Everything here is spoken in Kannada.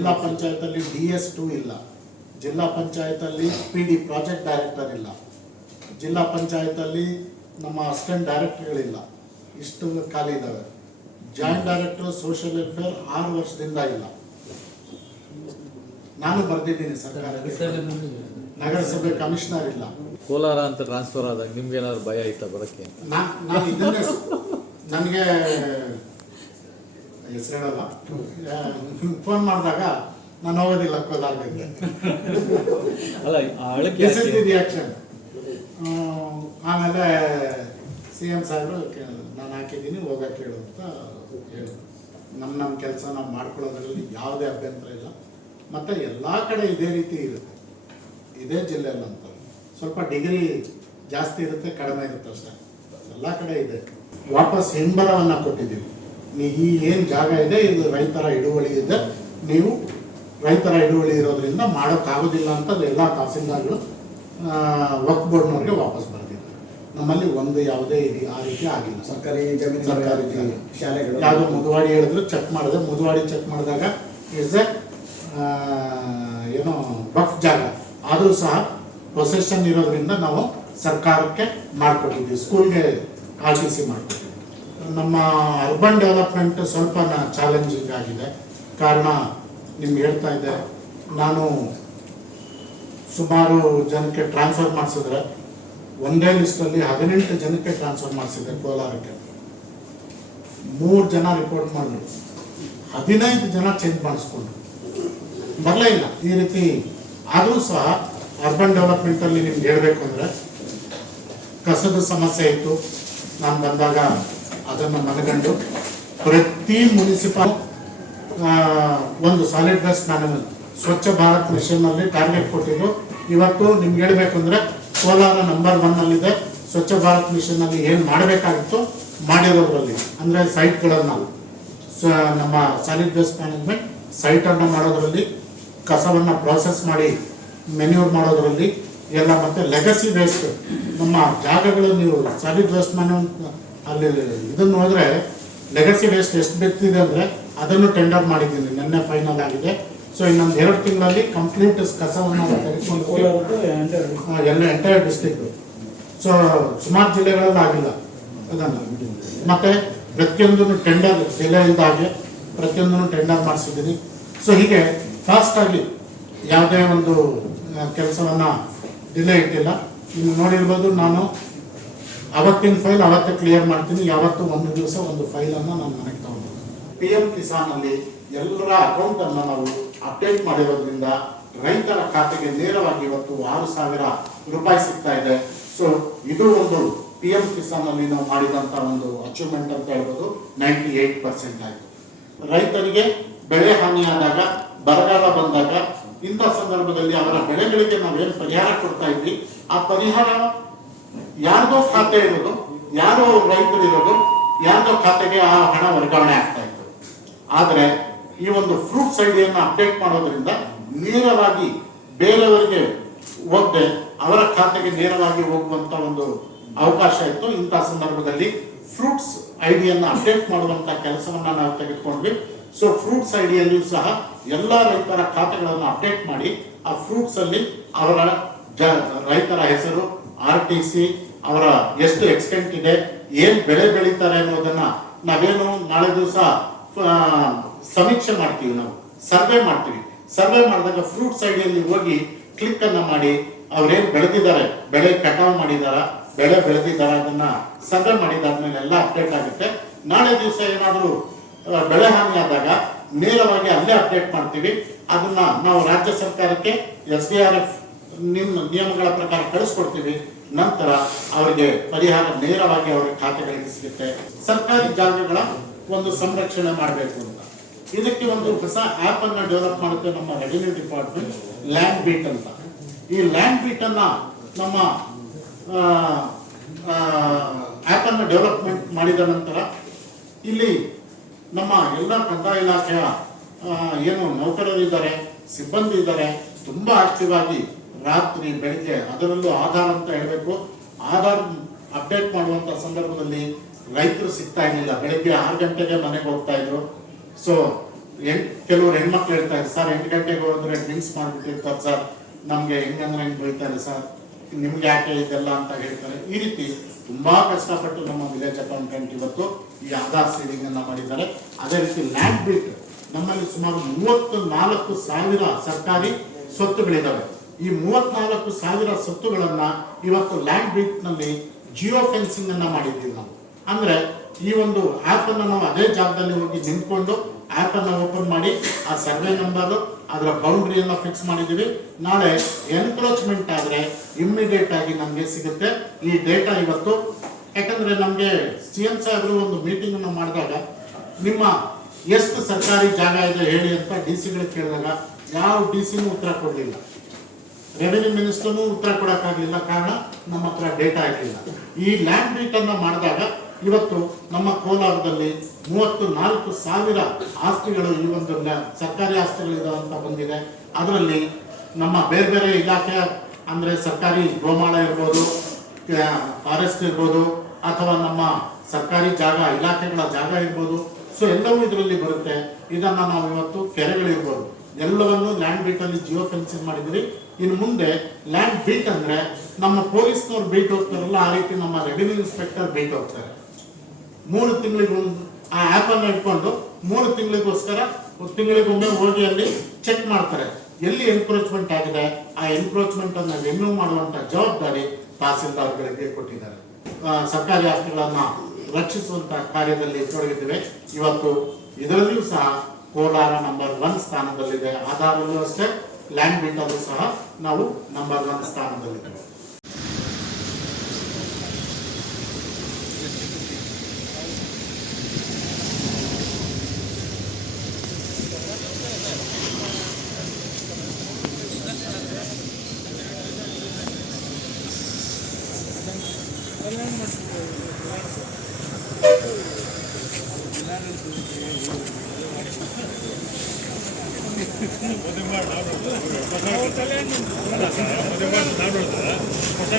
ಜಿಲ್ಲಾ ಪಂಚಾಯತಲ್ಲಿ ಡಿ ಎಸ್ ಟು ಇಲ್ಲ. ಜಿಲ್ಲಾ ಪಂಚಾಯತಲ್ಲಿ ಪಿ ಡಿ ಪ್ರಾಜೆಕ್ಟ್ ಡೈರೆಕ್ಟರ್ ಇಲ್ಲ. ಜಿಲ್ಲಾ ಪಂಚಾಯತಲ್ಲಿ ನಮ್ಮ ಅಸಿಸ್ಟೆಂಟ್ ಡೈರೆಕ್ಟರ್ಗಳಿಲ್ಲ. ಇಷ್ಟು ಖಾಲಿ ಇದ್ದಾವೆ. ಜಾಯಿಂಟ್ ಡೈರೆಕ್ಟರ್ ಸೋಷಿಯಲ್ ವೆಲ್ಫೇರ್ ಆರು ವರ್ಷದಿಂದ ಇಲ್ಲ. ನಾನು ಬರ್ತಿದ್ದೀನಿ ಸರ್ಕಾರ ನಗರಸಭೆ ಕಮಿಷನರ್ ಇಲ್ಲ. ಕೋಲಾರ ಅಂತ ಟ್ರಾನ್ಸ್ಫರ್ ಆದಾಗ ನಿಮ್ಗೆ ಏನಾದ್ರು ಭಯ ಆಯ್ತಾ ಬರಕ್ಕೆ? ನಾನು ಇದನ್ನೇ ನನಗೆ ಹೆಸರು ಹೇಳಲ್ಲ ಫೋನ್ ಮಾಡಿದಾಗ ನಾನು ಹೋಗೋದಿಲ್ಲ ಕೋಲಾರಕ್ಕೆ ಅಲ್ಲ? ರಿಯಾಕ್ಷನ್ ಆಮೇಲೆ ಸಿ ಎಂ ಸಾಹೇಬರು ನಾನು ಹಾಕಿದ್ದೀನಿ ಹೋಗಕ್ಕೆ ಹೇಳು ಅಂತ ಹೇಳಿದ್ರು ನಮ್ಮ ನಮ್ಮ ಕೆಲಸ ನಾವು ಮಾಡ್ಕೊಳ್ಳೋದ್ರಲ್ಲಿ ಯಾವುದೇ ಅಭ್ಯಂತರ ಇಲ್ಲ. ಮತ್ತು ಎಲ್ಲ ಕಡೆ ಇದೇ ರೀತಿ ಇರುತ್ತೆ. ಇದೇ ಜಿಲ್ಲೆಯಲ್ಲಿ ಅಂತ. ಸ್ವಲ್ಪ ಡಿಗ್ರಿ ಜಾಸ್ತಿ ಇರುತ್ತೆ ಕಡಿಮೆ ಇರುತ್ತೆ ಅಷ್ಟೇ. ಎಲ್ಲ ಕಡೆ ಇದೆ. ವಾಪಸ್ ಹಿಂಬರವನ್ನು ಕೊಟ್ಟಿದ್ದೀವಿ. ಈ ಏನು ಜಾಗ ಇದೆ ಇದು ರೈತರ ಹಿಡುವಳಿ ಇದೆ. ನೀವು ರೈತರ ಹಿಡುವಳಿ ಇರೋದ್ರಿಂದ ಮಾಡೋಕ್ಕಾಗೋದಿಲ್ಲ ಅಂತ ಎಲ್ಲ ತಹಸೀಲ್ದಾರ್ಗಳು ವಕ್ ಬೋರ್ಡ್ನವ್ರಿಗೆ ವಾಪಸ್ ಬರ್ತಿದ್ರು ನಮ್ಮಲ್ಲಿ ಒಂದು ಯಾವುದೇ ಇದು ಆ ರೀತಿ ಆಗಿಲ್ಲ. ಸರ್ಕಾರಿ ಜಮೀನು ಸರ್ಕಾರಿ. ಶಾಲೆಗಳು. ಯಾವುದೋ ಮುದುವಾಡಿ ಹೇಳಿದ್ರು ಚೆಕ್ ಮಾಡಿದೆ. ಮುದುವಾಡಿ ಚೆಕ್ ಮಾಡಿದಾಗ ಇಸ್ ಎ ಏನೋ ವಕ್ ಜಾಗ. ಆದರೂ ಸಹ ಪೊಸೆಷನ್ ಇರೋದ್ರಿಂದ ನಾವು ಸರ್ಕಾರಕ್ಕೆ ಮಾಡಿಕೊಟ್ಟಿದ್ವಿ ಸ್ಕೂಲ್ಗೆ ಆರ್ ಟಿ ಸಿ ಮಾಡಿಕೊಟ್ಟಿದ್ವಿ ನಮ್ಮ ಅರ್ಬನ್ ಡೆವಲಪ್ಮೆಂಟ್ ಸ್ವಲ್ಪ ಚಾಲೆಂಜಿಂಗ್ ಆಗಿದೆ ಕಾರಣ ನಿಮ್ಗೆ ಹೇಳ್ತಾ ಇದ್ದೆ, ನಾನು ಸುಮಾರು ಜನಕ್ಕೆ ಟ್ರಾನ್ಸ್ಫರ್ ಮಾಡಿಸಿದ್ರೆ, ಒಂದೇ ಲಿಸ್ಟಲ್ಲಿ ಹದಿನೆಂಟು ಜನಕ್ಕೆ ಟ್ರಾನ್ಸ್ಫರ್ ಮಾಡಿಸಿದೆ ಕೋಲಾರಕ್ಕೆ. ಮೂರು ಜನ ರಿಪೋರ್ಟ್ ಮಾಡಿದ್ರು ಹದಿನೈದು ಜನ ಚೇಂಜ್ ಮಾಡಿಸ್ಕೊಂಡ್ರು. ಬರಲೇ ಇಲ್ಲ. ಈ ರೀತಿ ಆದರೂ ಸಹ ಅರ್ಬನ್ ಡೆವಲಪ್ಮೆಂಟಲ್ಲಿ ನಿಮ್ಗೆ ಹೇಳಬೇಕು ಅಂದರೆ, ಕಸದ ಸಮಸ್ಯೆ ಇತ್ತು. ನಾನು ಬಂದಾಗ ಅದನ್ನು ಮನಗಂಡು ಪ್ರತಿ ಮುನಿಸಿಪಲ್ ಒಂದು solid waste management Swachh Bharat ಮಿಷನ್ನಲ್ಲಿ target ಕೊಟ್ಟಿದ್ದು. ಇವತ್ತು ನಿಮ್ಗೆ ಹೇಳಬೇಕು ಅಂದರೆ ಕೋಲಾರ ನಂಬರ್ ಒನ್ನಲ್ಲಿದೆ ಸ್ವಚ್ಛ ಭಾರತ್ ಮಿಷನ್ನಲ್ಲಿ ಏನು ಮಾಡಬೇಕಾಗಿತ್ತು ಮಾಡಿರೋದ್ರಲ್ಲಿ. ಅಂದರೆ ಸೈಟ್ಗಳನ್ನು ನಮ್ಮ ಸಾಲಿಡ್ ವೇಸ್ಟ್ ಮ್ಯಾನೇಜ್ಮೆಂಟ್ ಸೈಟನ್ನು ಮಾಡೋದ್ರಲ್ಲಿ, ಕಸವನ್ನು ಪ್ರೋಸೆಸ್ ಮಾಡಿ ಮೆನ್ಯೂರ್ ಮಾಡೋದ್ರಲ್ಲಿ, ಎಲ್ಲ ಮತ್ತೆ ಲೆಗಸಿ ವೇಸ್ಟ್ ನಮ್ಮ ಜಾಗಗಳು ನೀವು ಸಾಲಿಡ್ ವೇಸ್ಟ್ ಮ್ಯಾನೇಜ್ಮೆಂಟ್ ಅಲ್ಲಿ ಇದನ್ನು ನೋಡಿದ್ರೆ ಲೆಗಸಿ ವೇಸ್ಟ್ ಎಷ್ಟು ಬಿತ್ತಿದೆ ಅಂದರೆ ಅದನ್ನು ಟೆಂಡರ್ ಮಾಡಿದ್ದೀನಿ. ನಿನ್ನೆ ಫೈನಲ್ ಆಗಿದೆ. ಸೊ ಇನ್ನೊಂದು ಎರಡು ತಿಂಗಳಲ್ಲಿ ಕಂಪ್ಲೀಟ್ ಕಸವನ್ನು ತೆಗೆದುಕೊಂಡು ಎಲ್ಲ ಎಂಟೈರ್ ಡಿಸ್ಟಿಕ್ ಸೊ ಸುಮಾರು ಜಿಲ್ಲೆಗಳಲ್ಲಿ ಆಗಿಲ್ಲ ಅದನ್ನು. ಮತ್ತೆ ಪ್ರತಿಯೊಂದನ್ನು ಟೆಂಡರ್ ಜಿಲ್ಲೆ ಹಾಗೆ ಪ್ರತಿಯೊಂದನ್ನು ಟೆಂಡರ್ ಮಾಡಿಸಿದ್ದೀನಿ ಸೊ ಹೀಗೆ ಫಾಸ್ಟಾಗಿ ಯಾವುದೇ ಒಂದು ಕೆಲಸವನ್ನು ಡಿಲೇ ಇಟ್ಟಿಲ್ಲ. ನೀವು ನೋಡಿರ್ಬೋದು ನಾನು ಅವತ್ತಿನ ಫೈಲ್ ಅವತ್ತೇ ಕ್ಲಿಯರ್ ಮಾಡ್ತೀನಿ. ಯಾವತ್ತು ಒಂದು ದಿವಸ ಒಂದು ಫೈಲನ್ನು ನಾನು ಮನೆಗೆ ತಗೊಂಡು ಪಿ ಎಂ ಕಿಸಾನಲ್ಲಿ ಎಲ್ಲರ ಅಕೌಂಟನ್ನು ನಾವು ಅಪ್ಡೇಟ್ ಮಾಡಿರೋದ್ರಿಂದ ರೈತರ ಖಾತೆಗೆ ನೇರವಾಗಿ ಇವತ್ತು ಆರು ಸಾವಿರ ರೂಪಾಯಿ ಸಿಗ್ತಾ ಇದೆ. ಸೊ ಇದು ಒಂದು ಪಿ ಎಂ ಕಿಸಾನಲ್ಲಿ ನಾವು ಮಾಡಿದಂಥ ಒಂದು ಅಚೀವ್ಮೆಂಟ್ ಅಂತ ಹೇಳ್ಬೋದು. ನೈಂಟಿ ಏಟ್ ಪರ್ಸೆಂಟ್ ಆಯಿತು. ರೈತರಿಗೆ ಬೆಳೆ ಹಾನಿಯಾದಾಗ ಬರಗಾಲ ಬಂದಾಗ ಇಂಥ ಸಂದರ್ಭದಲ್ಲಿ ಅವರ ಬೆಳೆಗಳಿಗೆ ನಾವೇನು ಪರಿಹಾರ ಕೊಡ್ತಾ ಇದ್ವಿ? ಆ ಪರಿಹಾರ ಯಾರ್ದೋ ಖಾತೆ ಇರೋದು, ಯಾರೋ ರೈತರು ಇರೋದು, ಯಾರ್ದೋ ಖಾತೆಗೆ ಆ ಹಣ ವರ್ಗಾವಣೆ ಆಗ್ತಾ ಇತ್ತು. ಆದರೆ ಈ ಒಂದು ಫ್ರೂಟ್ಸ್ ಐಡಿಯನ್ನು ಅಪ್ಡೇಟ್ ಮಾಡೋದ್ರಿಂದ ನೇರವಾಗಿ ಬೇರೆಯವರಿಗೆ ಹೋಗದೆ ಅವರ ಖಾತೆಗೆ ನೇರವಾಗಿ ಹೋಗುವಂತ ಒಂದು ಅವಕಾಶ ಇತ್ತು. ಇಂಥ ಸಂದರ್ಭದಲ್ಲಿ ಫ್ರೂಟ್ಸ್ ಐಡಿಯನ್ನು ಅಪ್ಡೇಟ್ ಮಾಡುವಂತ ಕೆಲಸವನ್ನ ನಾವು ತೆಗೆದುಕೊಂಡ್ವಿ. ಸೊ ಫ್ರೂಟ್ಸ್ ಐಡಿಯಲ್ಲಿಯೂ ಸಹ ಎಲ್ಲ ರೈತರ ಖಾತೆಗಳನ್ನು ಅಪ್ಡೇಟ್ ಮಾಡಿ ಆ ಫ್ರೂಟ್ಸ್ ಅಲ್ಲಿ ಅವರ ರೈತರ ಹೆಸರು ಆರ್ ಟಿ ಸಿ ಅವರ ಎಷ್ಟು ಎಕ್ಸ್ಟೆಂಟ್ ಇದೆ, ಏನ್ ಬೆಳೆ ಬೆಳೀತಾರೆ ಅನ್ನೋದನ್ನ ನಾವೇನು ನಾಳೆ ದಿವಸ ಸಮೀಕ್ಷೆ ಮಾಡ್ತೀವಿ ನಾವು ಸರ್ವೆ ಮಾಡ್ತೀವಿ. ಸರ್ವೆ ಮಾಡಿದಾಗ ಫ್ರೂಟ್ ಸೈಡ್ ಅಲ್ಲಿ ಹೋಗಿ ಕ್ಲಿಕ್ ಅನ್ನ ಮಾಡಿ ಅವ್ರೇನ್ ಬೆಳೆದಿದ್ದಾರೆ, ಬೆಳೆ ಕಟಾವ್ ಮಾಡಿದಾರ, ಬೆಳೆ ಬೆಳೆದಿದ್ದಾರೆ ಅದನ್ನ ಸರ್ವೆ ಮಾಡಿದಾದ್ಮೇಲೆ ಎಲ್ಲ ಅಪ್ಡೇಟ್ ಆಗುತ್ತೆ. ನಾಳೆ ದಿವಸ ಏನಾದರೂ ಬೆಳೆ ಹಾನಿ ಆದಾಗ ನೇರವಾಗಿ ಅಲ್ಲೇ ಅಪ್ಡೇಟ್ ಮಾಡ್ತೀವಿ. ಅದನ್ನ ನಾವು ರಾಜ್ಯ ಸರ್ಕಾರಕ್ಕೆ ಎಸ್ ಡಿ ಆರ್ ಎಫ್ ನಿಮ್ಮ ನಿಯಮಗಳ ಪ್ರಕಾರ ಕಳಿಸ್ಕೊಡ್ತೀವಿ. ನಂತರ ಅವರಿಗೆ ಪರಿಹಾರ ನೇರವಾಗಿ ಅವರ ಖಾತೆಗಳಿಗೆ ಸಿಗುತ್ತೆ. ಸರ್ಕಾರಿ ಜಾಗಗಳ ಒಂದು ಸಂರಕ್ಷಣೆ ಮಾಡಬೇಕು ಅಂತ. ಇದಕ್ಕೆ ಒಂದು ಹೊಸ ಆಪ್ ಅನ್ನು ಡೆವಲಪ್ ಮಾಡುತ್ತೆ ನಮ್ಮ ರೆವಿನ್ಯೂ ಡಿಪಾರ್ಟ್ಮೆಂಟ್ ಲ್ಯಾಂಡ್ ಬೀಟ್ ಅಂತ. ಈ ಲ್ಯಾಂಡ್ ಬೀಟ್ ಅನ್ನ ನಮ್ಮ ಆಪ್ ಅನ್ನು ಡೆವಲಪ್ಮೆಂಟ್ ಮಾಡಿದ ನಂತರ ಇಲ್ಲಿ ನಮ್ಮ ಎಲ್ಲ ಕಂದಾಯ ಇಲಾಖೆಯ ಏನು ಏನು ನೌಕರರಿದ್ದಾರೆ, ಸಿಬ್ಬಂದಿ ಇದ್ದಾರೆ, ತುಂಬಾ ಆಕ್ಟಿವ್ ಆಗಿ ರಾತ್ರಿ ಬೆಳಿಗ್ಗೆ ಅದರಲ್ಲೂ ಆಧಾರ್ ಅಂತ ಹೇಳಬೇಕು. ಆಧಾರ್ ಅಪ್ಡೇಟ್ ಮಾಡುವಂತ ಸಂದರ್ಭದಲ್ಲಿ ರೈತರು ಸಿಗ್ತಾ ಇರಲಿಲ್ಲ. ಬೆಳಗ್ಗೆ ಆರು ಗಂಟೆಗೆ ಮನೆಗೆ ಹೋಗ್ತಾ ಇದ್ರು. ಸೊ ಕೆಲವರು ಹೆಣ್ಮಕ್ಳು ಹೇಳ್ತಾ ಇದ್ರು, ಸರ್, ಎಂಟು ಗಂಟೆಗೆ ಹೋದ್ರೆ ಡ್ರಿಂಕ್ಸ್ ಮಾಡಿಬಿಟ್ಟಿರ್ತಾರೆ ಸರ್. ನಮ್ಗೆ ಹೆಂಗಂದ್ರೆ ಹೆಂಗ್ ಬೈತಾರೆ ಸರ್? ನಿಮ್ಗೆ ಯಾಕೆ ಇದೆಲ್ಲ ಅಂತ ಹೇಳ್ತಾರೆ. ಈ ರೀತಿ ತುಂಬಾ ಕಷ್ಟಪಟ್ಟು ನಮ್ಮ ವಿಲೇಜ್ ಅಕೌಂಟೆಂಟ್ ಇವತ್ತು ಈ ಆಧಾರ್ ಸೇವಿಂಗ್ ಅನ್ನ ಮಾಡಿದ್ದಾರೆ. ಅದೇ ರೀತಿ ಲ್ಯಾಂಡ್ ಬಿಟ್ ನಮ್ಮಲ್ಲಿ ಸುಮಾರು ಮೂವತ್ತು ನಾಲ್ಕು ಸಾವಿರ ಸರ್ಕಾರಿ ಸ್ವತ್ತುಗಳಿದಾವೆ. ಈ ಮೂವತ್ನಾಲ್ಕು ಸಾವಿರ ಸೊತ್ತುಗಳನ್ನು ಇವತ್ತು ಲ್ಯಾಂಡ್ ಬಿಟ್ನಲ್ಲಿ ಜಿಯೋ ಫೆನ್ಸಿಂಗ್ ಅನ್ನ ಮಾಡಿದ್ದೀವಿ ನಾವು. ಅಂದ್ರೆ ಈ ಒಂದು ಆಪ್ ಅನ್ನ ನಾವು ಅದೇ ಜಾಗದಲ್ಲಿ ಹೋಗಿ ನಿಂತ್ಕೊಂಡು ಆಪ್ ಅನ್ನ ಓಪನ್ ಮಾಡಿ ಆ ಸರ್ವೆ ನಂಬರ್ ಅದರ ಬೌಂಡ್ರಿಯನ್ನ ಫಿಕ್ಸ್ ಮಾಡಿದ್ದೀವಿ. ನಾಳೆ ಎನ್ಕ್ರೋಚ್ಮೆಂಟ್ ಆದರೆ ಇಮ್ಮಿಡಿಯೇಟ್ ಆಗಿ ನಮಗೆ ಸಿಗುತ್ತೆ. ಈ ಡೇಟಾ ಇವತ್ತು, ಯಾಕಂದ್ರೆ ನಮಗೆ ಸಿ ಎಂ ಸಾಹೇಬರು ಒಂದು ಮೀಟಿಂಗ್ ಅನ್ನು ಮಾಡಿದಾಗ ನಿಮ್ಮ ಎಷ್ಟು ಸರ್ಕಾರಿ ಜಾಗ ಇದೆ ಹೇಳಿ ಅಂತ ಡಿ ಸಿಗಳಿಗೆ ಕೇಳಿದಾಗ ಯಾವ ಡಿ ಸಿನೂ ಉತ್ತರ ಕೊಡಲಿಲ್ಲ. ರೆವೆನ್ಯೂ ಮಿನಿಸ್ಟರ್ನು ಉತ್ತರ ಕೊಡಕ್ಕಾಗ್ಲಿಲ್ಲ. ಕಾರಣ ನಮ್ಮ ಹತ್ರ ಡೇಟಾ ಇರಲಿಲ್ಲ. ಈ ಲ್ಯಾಂಡ್ ಬೀಟ್ ಅನ್ನ ಮಾಡಿದಾಗ ಇವತ್ತು ನಮ್ಮ ಕೋಲಾರದಲ್ಲಿ ಮೂವತ್ತು ನಾಲ್ಕು ಸಾವಿರ ಆಸ್ತಿಗಳು ಈ ಒಂದು ಸರ್ಕಾರಿ ಅಂತ ಬಂದಿದೆ. ಅದರಲ್ಲಿ ನಮ್ಮ ಬೇರೆ ಬೇರೆ ಇಲಾಖೆ, ಅಂದ್ರೆ ಸರ್ಕಾರಿ ಗೋಮಾಳ ಇರ್ಬೋದು ಫಾರೆಸ್ಟ್ ಇರ್ಬೋದು, ಅಥವಾ ನಮ್ಮ ಸರ್ಕಾರಿ ಜಾಗ, ಇಲಾಖೆಗಳ ಜಾಗ ಇರ್ಬೋದು. ಸೊ ಎಲ್ಲವೂ ಇದರಲ್ಲಿ ಬರುತ್ತೆ. ಇದನ್ನ ನಾವು ಇವತ್ತು ಕೆರೆಗಳಿರ್ಬೋದು. ಎಲ್ಲವನ್ನು ಲ್ಯಾಂಡ್ ಬೀಟ್ ಅಲ್ಲಿ ಜಿಯೋ ಫೆನ್ಸಿಂಗ್ ಮಾಡಿದ್ರಿ ಇನ್ನು ಮುಂದೆ ಲ್ಯಾಂಡ್ ಬೀಟ್ ಅಂದ್ರೆ ನಮ್ಮ ಪೊಲೀಸ್ನವ್ರು ಬೀಟ್ ಹೋಗ್ತಾರಲ್ಲ, ಆ ರೀತಿ ನಮ್ಮ ರೆವಿನ್ಯೂ ಇನ್ಸ್ಪೆಕ್ಟರ್ ಬೀಟ್ ಹೋಗ್ತಾರೆ. ಮೂರು ತಿಂಗಳಿಗೊಂದು ಆ ಆ್ಯಪ್ ಅನ್ನು ಇಟ್ಕೊಂಡು ಮೂರು ತಿಂಗಳಿಗೋಸ್ಕರ ತಿಂಗಳಿಗೊಮ್ಮೆ ಹೋಗಿ ಅಲ್ಲಿ ಚೆಕ್ ಮಾಡ್ತಾರೆ. ಎಲ್ಲಿ ಎನ್ಕ್ರೋಚ್ಮೆಂಟ್ ಆಗಿದೆ? ಆ ಎನ್ಕ್ರೋಚ್ಮೆಂಟ್ ಅನ್ನು ರಿಮ್ಯೂವ್ ಮಾಡುವಂತ ಜವಾಬ್ದಾರಿ ತಹಸೀಲ್ದಾರ್ಗಳಿಗೆ ಕೊಟ್ಟಿದ್ದಾರೆ. ಸರ್ಕಾರಿ ಆಸ್ತಿಗಳನ್ನ ರಕ್ಷಿಸುವಂತ ಕಾರ್ಯದಲ್ಲಿ ತೊಡಗಿದ್ದೇವೆ. ಇವತ್ತು ಇದರಲ್ಲಿಯೂ ಸಹ ಕೋಲಾರ ನಂಬರ್ ಒನ್ ಸ್ಥಾನದಲ್ಲಿದೆ. ಆಧಾರಲ್ಲೂ ಅಷ್ಟೇ ಲ್ಯಾಂಡ್ ಬಿಟ್ಟಲ್ಲೂ ಸಹ ನಾವು ನಂಬರ್ ಒನ್ ಸ್ಥಾನದಲ್ಲಿದ್ದೇವೆ. ಮಾಡ್ತಿದ್ದೇವೆ. ಮದುವೆ ಮಾಡಿ ಮದುವೆ ಮಾಡಿ